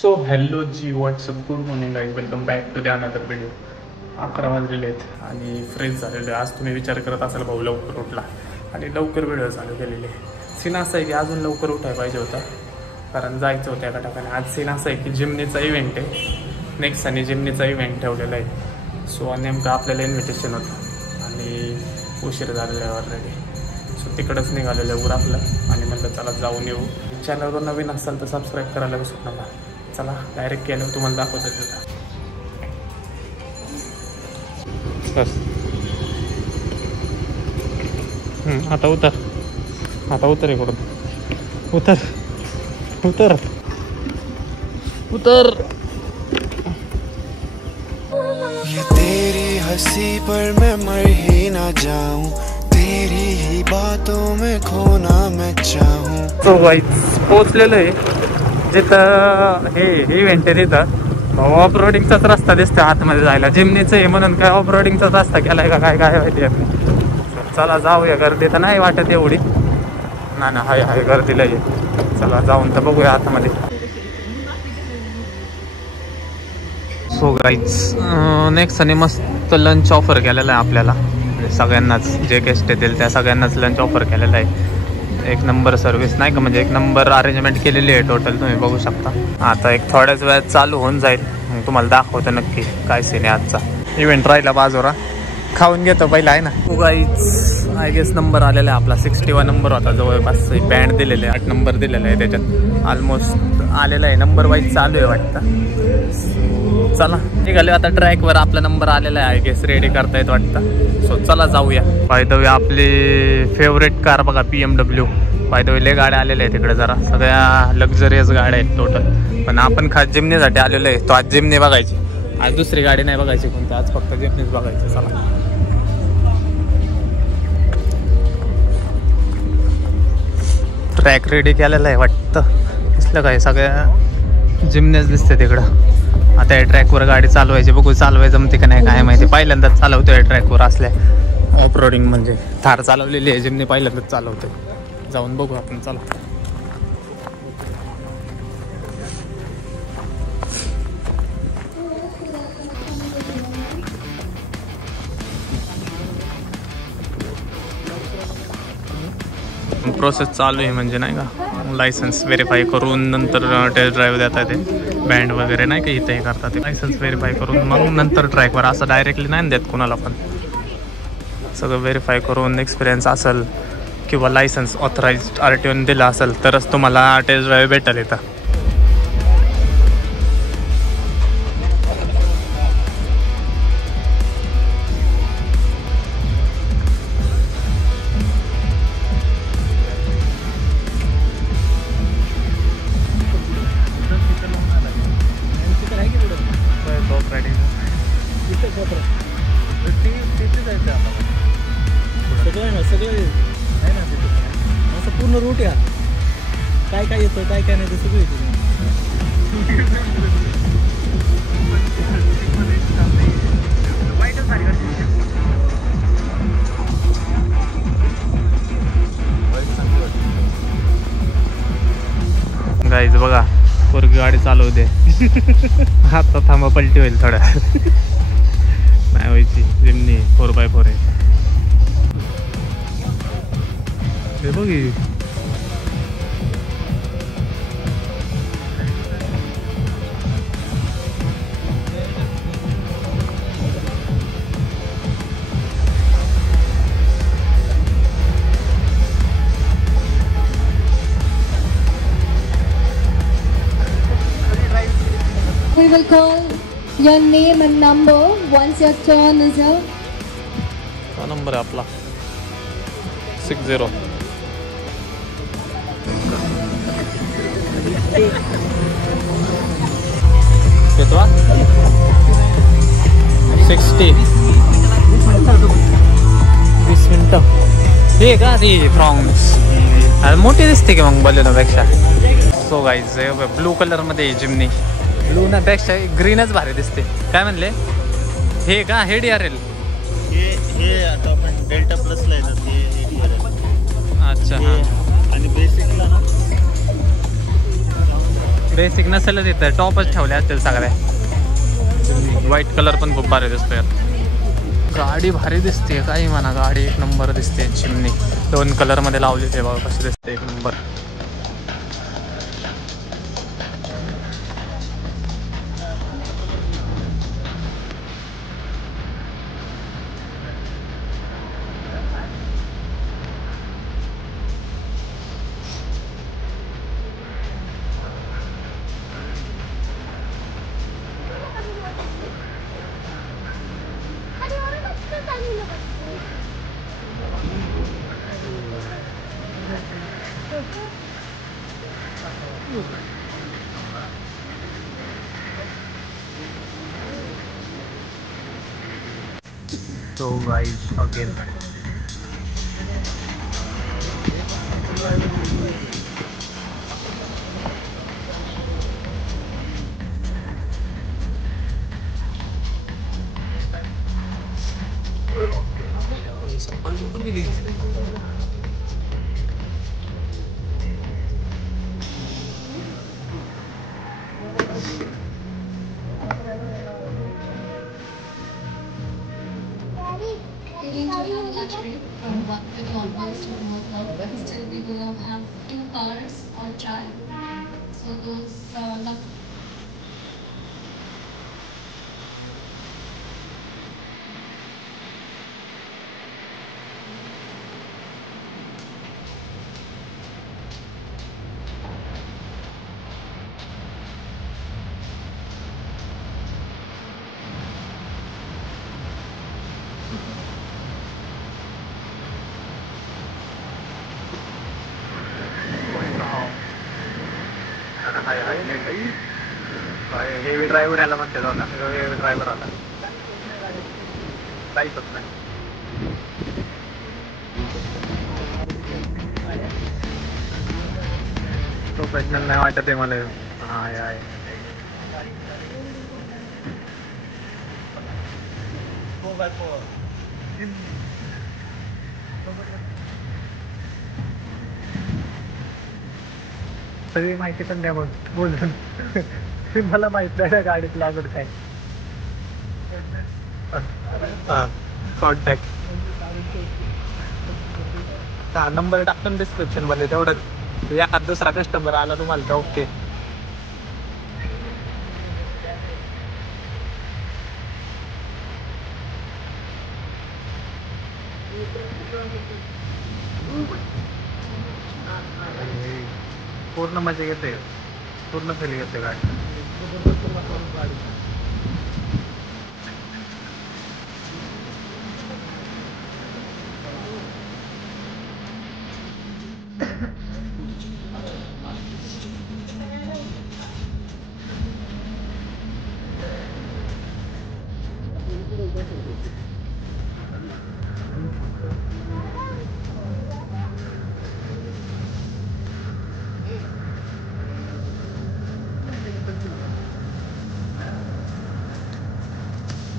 So hello ji what's up, good morning guys, welcome back to the another video. 11 वाजलेले आहेत आणि fresh झालेलो आहे. आज तुम्ही विचार करत असाल भाऊ लवकर उठला आणि लवकर व्हिडिओ चालू केलेले. सीन असं आहे की अजून लवकर उठायला पाहिजे होता, कारण जायचं होतं एका ठिकाणी. आज सीन असं आहे की जिमनीचा इव्हेंट आहे, नेक्स्ट आणि जिमनीचा इव्हेंट ठेवलेला आहे. सो नेमकं आपल्याला इन्व्हिटेशन होतं आणि उशीर झालेला आहे ऑलरेडी. सो तिकडंच निघालेलं आहे उराफला आणि म्हटलं चला जाऊन येऊ. चॅनलवर नवीन असाल तर सबस्क्राईब करायला विसरू नका. चला डायरेक्ट केलं तुम्हाला दाखवतो तिथं. बस आता उतर, आता उतर इकडून, उतर उतर उतर. ये तेरी हंसी पर मैं मर ही ना जाऊं, तेरी ही बातों में खोना मैं चाहूं. तो गाईज पोचलेलं आहे जिथं हे इव्हेंट आहे. तिथं ऑफ रोडिंगचाच रस्ता दिसतो आतमध्ये जायला. जिमनीचं आहे म्हणून काय ऑफ रोडिंगचाच रस्ता केलाय का काय काय माहिती आहे. चला जाऊया. गर्दी तर नाही वाटत एवढी, ना ना हाय हाय गर्दीला ये. चला जाऊन तर बघूया आतमध्ये. सो गाईज नेक्स्ट आणि मस्त लंच ऑफर केलेला आहे आपल्याला, सगळ्यांनाच जे गेस्ट येतील त्या सगळ्यांनाच लंच ऑफर केलेला आहे. एक नंबर सर्विस नाही का, म्हणजे एक नंबर अरेंजमेंट केलेली आहे टोटल, तुम्ही बघू शकता. आता एक थोड्याच वेळात चालू होऊन जाईल, मग तुम्हाला दाखवतो नक्की काय सीन आहे आजचा. इव्हेंट राहिला बाजूला, खाऊन घेतो पहिला आहे ना. गाईज आय गेस नंबर आलेला आहे आपला 61 नंबर होता जवळपास. बँड दिलेले 8 नंबर दिलेला आहे त्याच्यात, ऑलमोस्ट आलेला आहे. नंबर वाईज चालू आहे वाटतं. चला निघाले आता ट्रॅकवर. आपला नंबर आलेला आहे आय गेस, रेडी करतायत वाटतं. सो चला जाऊया. बाय द वे आपली फेवरेट कार बघा BMW. बाय द वे लय गाड्या आलेल्या आहेत तिकडे, जरा सगळ्या लक्झरियस गाड्या आहेत टोटल. पण आपण खास जिमनीसाठी आलेलो आहे. तो आज जिमनी बघायची, आज दुसरी गाडी नाही बघायची कोणती, आज फक्त जिमनीच बघायची. चला ट्रॅक रेडी केलेला आहे वाटतं, दिसलं काय, सगळ्या जिमनेच दिसते तिकडं. आता या ट्रॅकवर गाडी चालवायची, बघू चालवायचं जमते का नाही काय माहिती. पहिल्यांदाच चालवतोय या ट्रॅकवर असल्या ऑफ रोडिंग, म्हणजे थार चालवलेली आहे जिमनी, पहिल्यांदाच चालवतोय. जाऊन बघू आपण. चला प्रोसेस चालू आहे, म्हणजे नाही का लायसन्स व्हेरीफाय करून नंतर टेस्ट ड्राईव्ह देतात. ते बँड वगैरे नाही का इथे हे करतात, ते लायसन्स व्हेरीफाय करून मग नंतर ट्रॅकवर. असं डायरेक्टली नाही देत कोणाला पण, सगळं व्हेरीफाय करून एक्सपिरियन्स असेल किंवा लायसन्स ऑथराइज्ड RTOने दिला असेल तरच तुम्हाला टेस्ट ड्राईव्ह भेटेल इथं. असं पूर्ण रूट या काय काय येतं काय काय नाही ते सगळं येतं. गाईज बघा पोरगी गाडी चालवते. आता थांबा पलटी होईल थोड्या. नाही व्हायची, जिमनी 4x4 आहे. हे बघी will call your name and number once your turn is up. हा नंबर आहे आपला 60. कितवा 60. 20 मिनिटं. हे का ती फ्रॉन्ग्स मोठी दिसते की मग बलूनपेक्षा. सो गाईज ब्लू कलर मध्ये चिमणी. ब्लू ना पेक्षा ग्रीनच भारी दिसते. काय म्हणले हे का हे DRL? हे आता आपण डेल्टा प्लसला येतात ते. अच्छा हां. आणि बेसिकला ना बेसिक नसेल तिथं टॉपच ठेवले असतील सगळ्या. व्हाईट कलर पण खूप भारी दिसतो यात. गाडी भारी दिसते काही म्हणा. गाडी एक नंबर दिसते. चिमणी 2 कलर मध्ये लावली ते बघा कशी दिसते एक number. So guys again From 1 to almost 4 still we will have 2 cars on trial. So those heavy driver याला म्हणते हेवी ड्रायव्हर आला काहीच होत नाही. प्रोफेशनल नाही वाटत आहे मला. आहे सगळी माहिती पण द्या बोलून. मला माहित नाही ना गाडीत लागत काय. कॉन्टॅक्ट नंबर टाकून डिस्क्रिप्शन मध्ये तेवढं. एखादा दुसरा कस्टमर आला तुम्हाला तर ओके. पूर्ण मजा येते. पूर्ण फेल येते गाडी.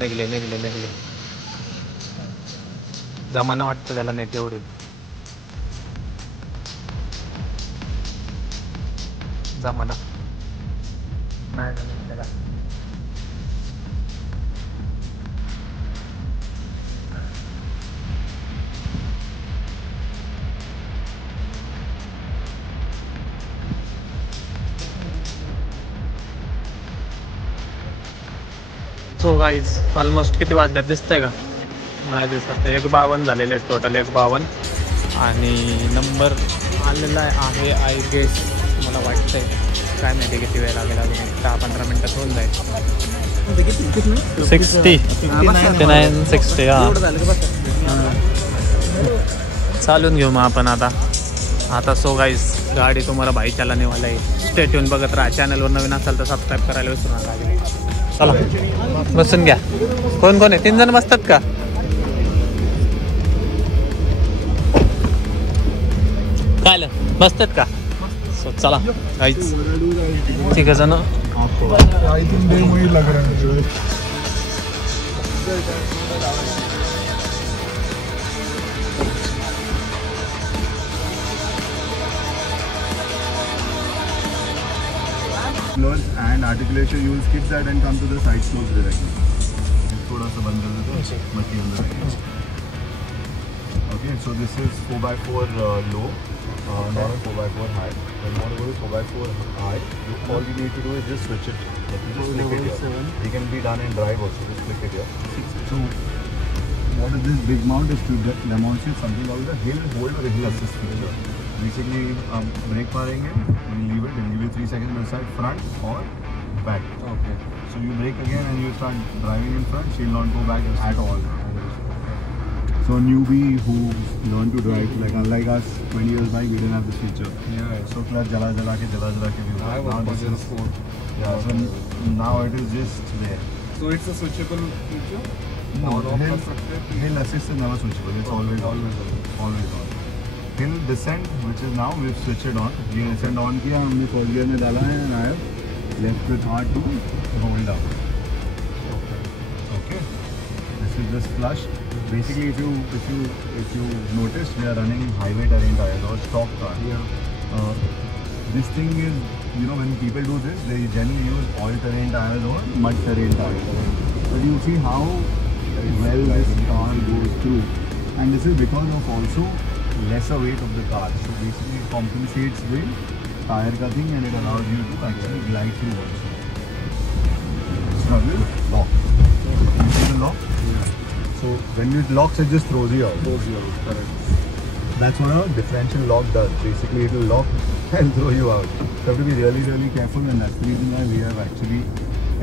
निघले जमाना वाटतं त्याला नाही तेवढे. जमाना नाही त्याला. सो गाईज ऑलमोस्ट किती वाजल्यात दिसतंय का? नाही दिसत. 1:52 झालेले आहेत टोटल. 1:52 आणि नंबर आलेला आहे आय गेस मला वाटतंय काय माहिती किती वेळ लागेल, अजून 10-15 मिनटात होऊन जाईल. 60 59 60 हां. चालून घेऊ मग आपण आता सो गाईज गाडी तुम्हाला भाई चालाने वाला आहे. स्टे ट्यून बघत राहा. चॅनलवर नवीन असाल तर सबस्क्राईब करायला विसरू नका. चला बसून घ्या. कोण कोण आहे? 3 जण बसतात का? काय बसतात का? सो चला गाईज 3 जण. and articulation, you will skip that and come to the side slopes directly. थोड़ा सा बंद कर देते हैं मट्टी अंदर आएगी. Okay, so this is 4x4 low, not a 4x4 high. When you want to go to 4x4 high, all you need to do is just switch it. Just click it here. It can be done in drive also. Just click it here. So what is this big mount is to demonstrate something called the hill hold or hill assist feature. Basically, brake मारेंगे, we'll leave it. We'll give you 3 seconds to decide front or back. Okay. So you brake again and you start driving in front. She'll not go back at all. So a newbie who learned to drive, like unlike us, 20 years back, we didn't have this feature. Yeah. So clutch jala ke we now this is sport. Yeah. So now it is just there. So it's a switchable feature. No, hill assist is never switchable. It's always on. Hill descent, which is now we've switched it on. ये descent on KIA हमने first gear में डाला है and I have left with R to hold down. Okay. This is just flush. Basically, if you notice, we are running highway terrain tires or stock car. Yeah. This thing is, you know, when people do this, they generally use all terrain tires or mud terrain tires. But you see how well this car goes through, and this is because of also lesser weight of the car. So basically it compensates with tire cutting and it allows you to actually glide through also. Struggle, lock. You see the lock? Yeah. So when it locks, it just throws you out. Correct. That's what a differential lock does. Basically it will lock and throw you out. So you have to be really, really careful, and that's the reason why we have actually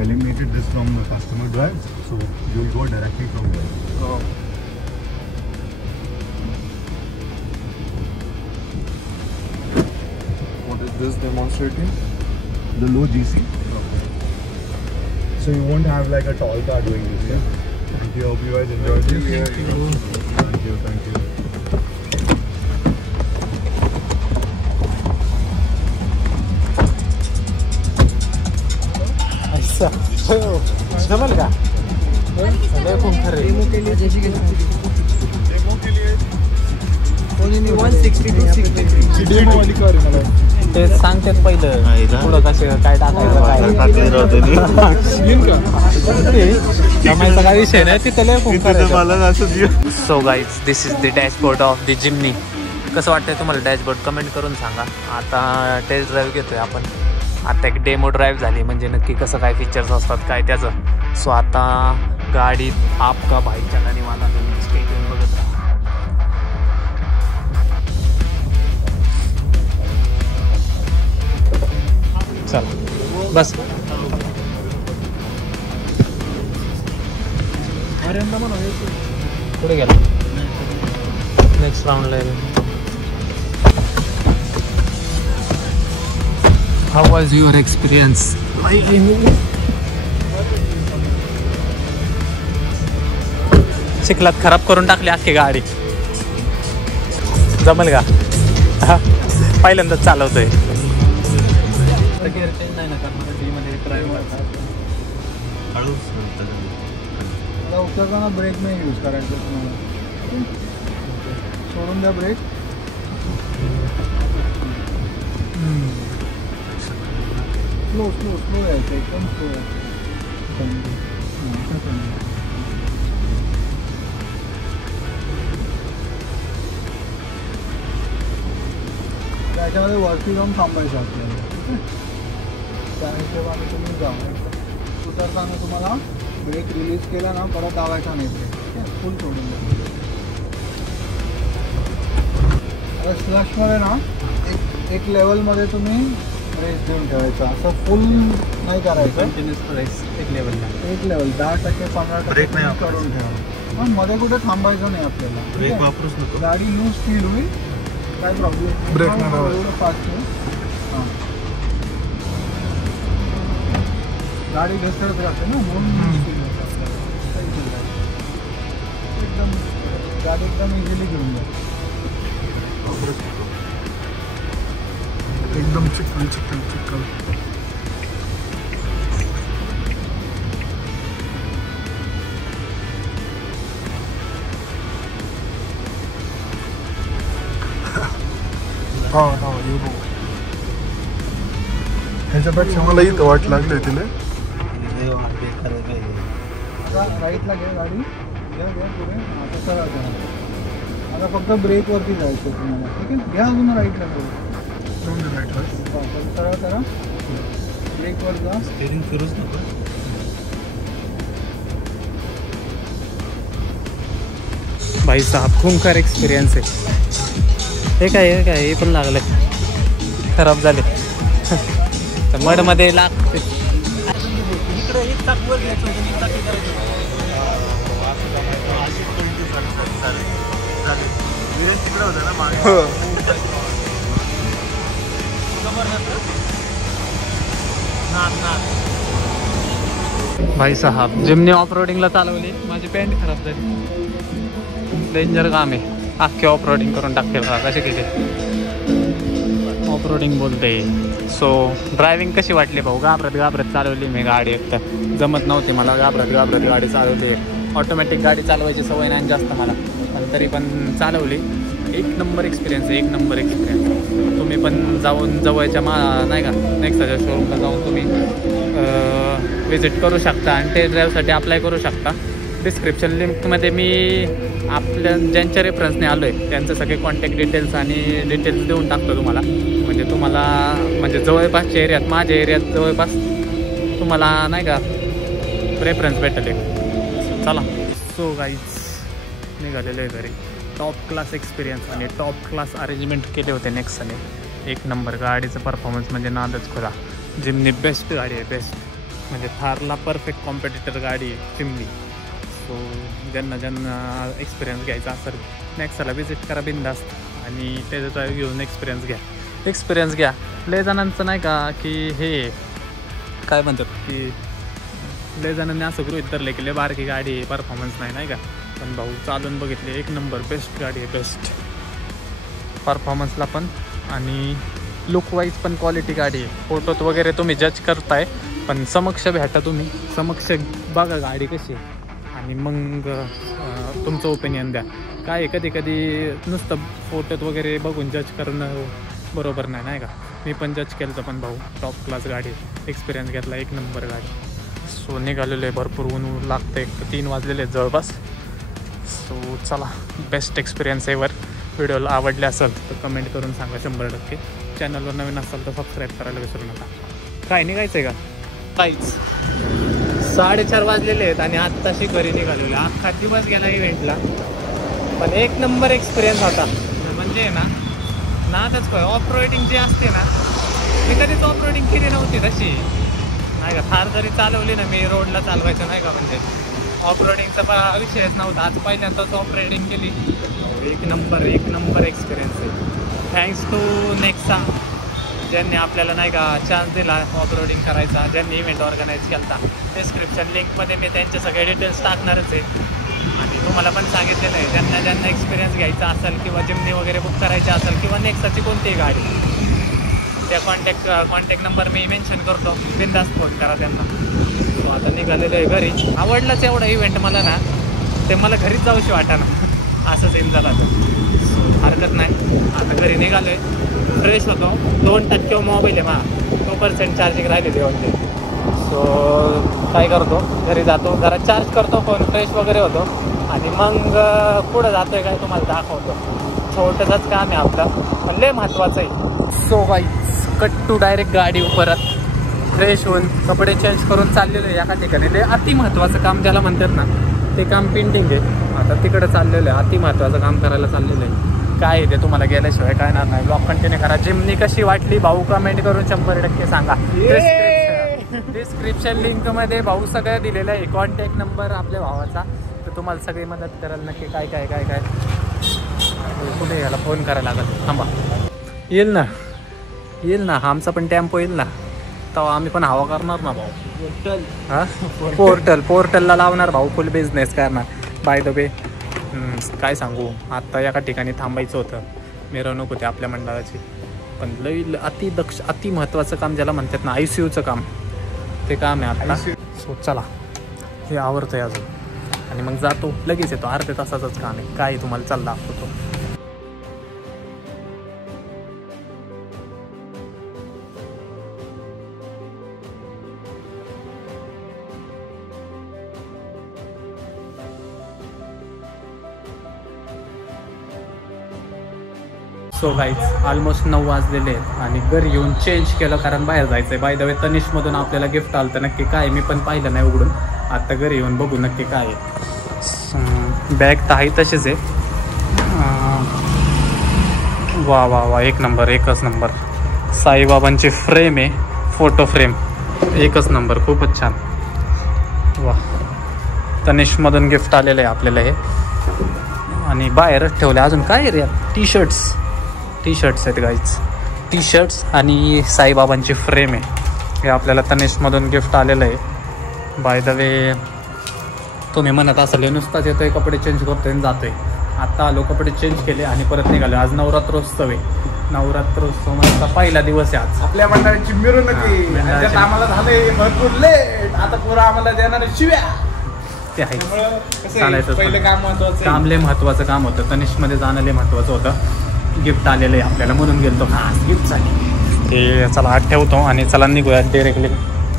eliminated this from the customer drives. So you will go directly from there. Oh. This demonstrating the low GC. Okay. So you won't have like a tall car doing this. Yeah. Thank you. Hope you guys enjoyed this. Yeah. Thank you. ऐसा जमल का? Demo के लिए 160 to 63 demo वाली car आहे मला. ते सांगतात पहिलं पुढं कसे काय टाकायचं काय येईन का? जमायचा काय विषय नाही तिथं लय खूप करायचं. So guys this is the dashboard of the Jimny. कसं वाटतंय तुम्हाला डॅशबोर्ड कमेंट करून सांगा. आता टेस्ट ड्राईव्ह घेतोय आपण. आता एक डेमो ड्राईव्ह झाली म्हणजे नक्की कसं काय फीचर्स असतात काय त्याचं. सो आता गाडीत आपका भाई चलाने वाला स्टेशन बघत राहा. चला बस पुढे गेला. नेक्स्ट राऊंडला हाऊ वॉज युअर एक्सपिरियन्स? चिखलात खराब करून टाकली अख्खी गाडी. जमेल का? पहिल्यांदाच चालवतोय. गिअर चेंज नाही ना करणार डीमध्ये ड्राईव्ह करतात. मला उतरताना ब्रेक नाही यूज करायचं तुम्हाला. सोडून द्या ब्रेक. स्लो यायचं एकदम स्लो यायचं. त्याच्यामध्ये वरती जाऊन थांबायचं आपल्याला. त्या हिशोबाने तुम्ही जाऊ. उतरताना तुम्हाला ब्रेक रिलीज केला ना परत दाबायचा नाही ब्रेक. ठीक आहे, फुल सोडून द्या. आता स्लशमध्ये ना एक लेवलमध्ये तुम्ही रेस देऊन ठेवायचा. असं फुल नाही करायचं, कंटिन्युअस करायचं एक लेवलला. एक लेवल 10% 15% ब्रेक नाही करून ठेवा. पण मध्ये कुठे थांबायचं नाही आपल्याला. ब्रेक वापरूच नको. गाडी लूज फील होईल, काय प्रॉब्लेम. ब्रेक नाही लावायचा. एवढं फास्ट नाही. हां, गाडी घसरत राहते ना, म्हणून फील होतं आपल्याला. एकदम गाडी एकदम इझिली घेऊन जा. एकदम चिकन चिकन चिकन. ह्याच्यापेक्षा मला इथं वाट लागली तिला. आता राईटला घ्या गाडी, घ्या पुढे. आता सरळ करा. आता फक्त ब्रेकवरती जायचं तुम्हाला, ठीक आहे. घ्या अजून राईटला पुढे. सरळ करा, ब्रेकवर जा. स्टेरिंग फिरूच नको. भाई साहब खूंखार एक्सपिरियन्स आहे. हे काय हे पण लागलं, खराब झाले. तर मडमध्ये लागते. भाई साहब जिमने ऑफ रोडिंगला चालवली, माझी पॅन्ट खराब झाली. डेंजर काम आहे. अख्खे ऑफ रोडिंग करून टाकते बघा कसे केले. ऑफ रोडिंग बोलते. सो ड्रायव्हिंग कशी वाटली भाऊ? घाबरत चालवली मी गाडी. एकतर जमत नव्हती मला, घाबरत गाडी चालवली. ऑटोमॅटिक गाडी चालवायची सवय नाही जास्त मला, पण तरी पण चालवली. एक नंबर एक्सपिरियन्स आहे, एक नंबर एक्सपिरियन्स. तुम्ही पण जाऊन जवळच्या नाही का नेक्स्टच्या शोरूमला जाऊन तुम्ही विजिट करू शकता आणि टेस्ट ड्राईव्हसाठी अप्लाय करू शकता. डिस्क्रिप्शन लिंकमध्ये मी आपल्या ज्यांच्या रेफरन्सने आलो आहे त्यांचे सगळे कॉन्टॅक्ट डिटेल्स आणि डिटेल्स देऊन टाकतो तुम्हाला. म्हणजे तुम्हाला म्हणजे जवळपासच्या एरियात, माझ्या एरियात जवळपास तुम्हाला नाही का रेफरन्स भेटेल. चला, सो गाईज निघालेलं आहे घरी. टॉप क्लास एक्सपिरियन्स आणि टॉप क्लास अरेंजमेंट केले होते नेक्साने. एक नंबर गाडीचं परफॉर्मन्स म्हणजे नादच खुला. जिमनी बेस्ट गाडी आहे, बेस्ट म्हणजे थारला परफेक्ट कॉम्पिटिटर गाडी आहे जिमनी. सो ज्यांना एक्सपिरियन्स घ्यायचा असेल नेक्साला विजिट करा बिनधास्त आणि त्याचा घेऊन एक्सपिरियन्स घ्या. लय जणांचं नाही का की हे काय म्हणतात की लय जणांनी असं गृहीत धरले की लय बारकी गाडी आहे, परफॉर्मन्स नाही का. पण भाऊ चालून बघितले, एक नंबर बेस्ट गाडी आहे, बेस्ट परफॉर्मन्सला पण आणि लुकवाईज पण क्वालिटी गाडी आहे. फोटोत वगैरे तुम्ही जज करताय पण समक्ष भेटा, तुम्ही समक्ष बघा गाडी कशी आहे आणि मग तुमचं ओपिनियन द्या. काय कधी नुसतं फोटोत वगैरे बघून जज करणं बरोबर नाही का. मी पण जज केलं तर पण भाऊ टॉप क्लास गाडी, एक्सपिरियन्स घेतला, एक नंबर गाडी. सो निघालेलो आहे, भरपूर ऊन लागतं, 3 वाजलेले आहेत जवळपास. सो चला, बेस्ट एक्सपिरियन्स एवर. व्हिडिओला आवडले असेल तर कमेंट करून सांगा 100%. चॅनलवर नवीन असाल तर सबस्क्राईब करायला विसरू नका. काय निघायचं आहे का? काहीच 4:30 वाजलेले आहेत आणि आत्ताशी घरी निघालेलो. अख्खा दिवस गेला इव्हेंटला, पण एक नंबर एक्सपिरियन्स होता. म्हणजे ना नादच काय ऑफ रोडिंग जी असते ना, मी कधीच ऑफ रोडिंग केली नव्हती तशी नाही का. थार जरी चालवली ना मी रोडला चालवायचं नाही का, म्हणजे ऑफ रोडिंगचा विषयच नव्हता. आज पहिल्यांदाच ऑफ रोडिंग केली. एक नंबर एक्सपिरियन्स आहे. थँक्स टू नेक्सा ज्यांनी आपल्याला नाही का चान्स दिला ऑफ रोडिंग करायचा, ज्यांनी इव्हेंट ऑर्गनाईज केला. डिस्क्रिप्शन लिंकमध्ये मी त्यांचे सगळे डिटेल्स टाकणारच आहे आणि तुम्हाला पण सांगितलेलं आहे ज्यांना एक्सपिरियन्स घ्यायचा असेल किंवा जिमनी वगैरे बुक करायची असेल किंवा नेक्साची कोणतीही गाडी, त्या कॉन्टॅक्ट नंबर मी मेन्शन करतो, बिनधास्त फोन करा त्यांना. सो आता निघालेलं आहे घरी. आवडलाच एवढा इव्हेंट मला ना, ते मला घरीच जाऊशी वाटा ना, असंच येऊन जातं. हरकत नाही. आता घरी निघालो आहे, फ्रेश होतो. 2% मोबाईल आहे मला, 2% चार्जिंग राहिलेली होते. सो काय करतो, घरी जातो, जरा चार्ज करतो फोन, फ्रेश वगैरे होतो आणि मग पुढं जातो आहे काय तुम्हाला दाखवतो. छोटंसंच काम आहे आपलं, पण लय महत्त्वाचं आहे. So guys cut to direct गाडी परत फ्रेश होऊन कपडे चेंज करून चाललेलो आहे एका ठिकाणी. ते अति महत्त्वाचं काम ज्याला म्हणतात ना, ते काम पेंडिंग आहे. आता तिकडे चाललेलं आहे, अति महत्त्वाचं काम करायला चाललेलं आहे. काय आहे ते तुम्हाला गेल्याशिवाय काय नाही. ब्लॉग कंटिन्यू करा. जिमनी कशी वाटली भाऊ कमेंट करून 100% सांगा. डिस्क्रिप्शन लिंकमध्ये भाऊ सगळं दिलेलं आहे, कॉन्टॅक्ट नंबर आपल्या भावाचा, तर तुम्हाला सगळी मदत करायला नक्की. काय काय काय काय कुठे याला फोन करायला लागेल. थांबा, येईल ना आमचा पण टेम्पो येईल ना, तेव्हा आम्ही पण हवा करणार ना भाऊ. हां पोर्टलला लावणार भाऊ, फुल बिझनेस करणार. बाय द वे काय सांगू, आत्ता एका ठिकाणी थांबायचं होतं, मिरवणूक होती आपल्या मंडळाची, पण लई अति महत्त्वाचं काम ज्याला म्हणतात ना ICUचं काम, ते काम आहे आता. सो चला हे आवडतं आहे अजून, आणि मग जातो लगेच येतो. अर्ध्या तासाचंच काम आहे. काय तुम्हाला चाललं दाखवतो. सो गाईज ऑलमोस्ट 9 वाजलेले आहेत आणि घरी येऊन चेंज केलं, कारण बाहेर जायचं आहे. बाय द वे तनिषमधून आपल्याला गिफ्ट आलं तर नक्की काय, मी पण पाहिलं नाही उघडून. आत्ता घरी येऊन बघू नक्की काय आहे. बॅग तर आहे तशीच आहे. वा वा वा, एक नंबर, एकच नंबर. साईबाबांची फ्रेम आहे, फोटो फ्रेम, एकच नंबर, खूपच छान. वा, तनिषमधून गिफ्ट आलेलं आहे आपल्याला हे. आणि बाहेर ठेवलं अजून काय रे, टी शर्ट्स आहेत गाईज. टी शर्ट्स आणि साईबाबांची फ्रेम आहे. हे आपल्याला तनिषमधून गिफ्ट आलेलं आहे. बाय द वे तुम्ही म्हणत असाल नुसताच येतोय कपडे चेंज करतोय आणि जातोय. आत्ता आलो, कपडे चेंज केले आणि परत निघालो. आज नवरात्रोत्सव आहे. नवरात्रोत्सव म्हणजे पहिला दिवस आहे आज आपल्या मंडळाची मिरवणूक. आम्हाला झालंय भरपूर लेट, आता पुरा आम्हाला देणार शिव्या. ते आहे, चालायचं. पहिलं काम महत्वाचं, काम लय महत्त्वाचं काम होतं. तनिषमध्ये जाणं लय महत्त्वाचं होतं. गिफ्ट आलेलं आहे आपल्याला म्हणून गेलतो. हां गिफ्ट झाले ते. चला आठ ठेवतो आणि चला निघूया डिरेक्टली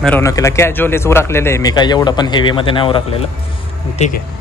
मिरवणुकीला. कॅज्युअलीच उरकलेलं आहे मी, काय एवढं पण हेवीमध्ये नाही उरकलेलं. ठीक आहे.